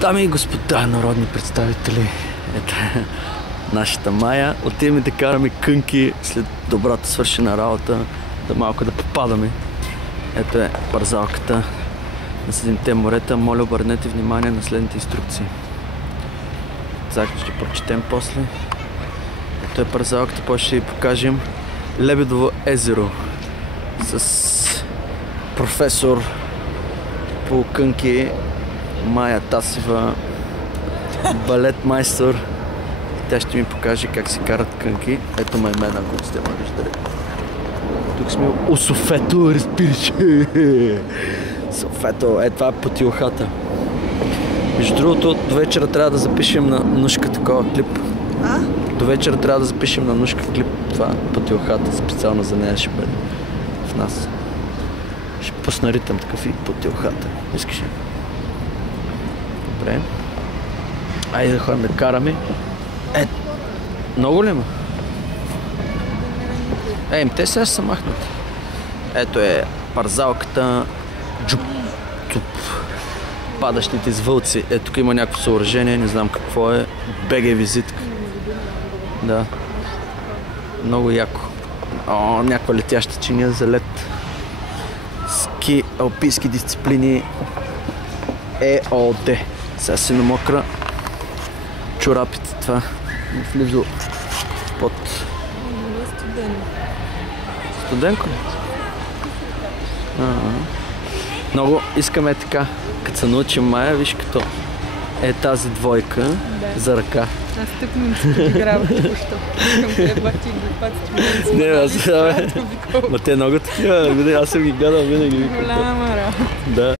Дами и господа, народни представители, ето нашата Майя. Отиваме да караме кънки след добрата свършена работа, да малко да попадаме. Ето е парзалката на Седемте морета. Моля, обърнете внимание на следните инструкции. Заедно ще прочетем после. Ето е парзалката, после ще ви покажем Лебедово езеро с професор по кънки Майя Тасева, балет майстор. Тя ще ми покаже как се карат кънки. Ето ме мен, ако сте ме виждали. Тук сме у Софето, разбираш. Софето, това е Пътилхата. Между другото, до вечера трябва да запишем на Нушка такова клип. До вечера трябва да запишем на Нушка клип. Това Пътилхата, специално за нея ще бъде в нас. Ще пусна ритъм такъв и Пътилхата. Искаш ли? Добре. Айде да ходим да караме. Много ли има? Те сега ще са махнат. Ето е парзалката. Джуп. Падащите с вълци. Тук има някакво съоръжение, не знам какво е. БГ визитка. Да. Много яко. Някаква летяща чиния за лед. Ски, алпийски дисциплини. ЕОД. Сега си намокра чорапите, това влизо под... Студенко ли? Много искаме така, като се научим Майя, виж като е тази двойка за ръка. Аз тък не играва току-що. Искам да е бати глупаци. Не, аз ма те много такива, аз съм ги гледал винаги. Голяма работа. Да.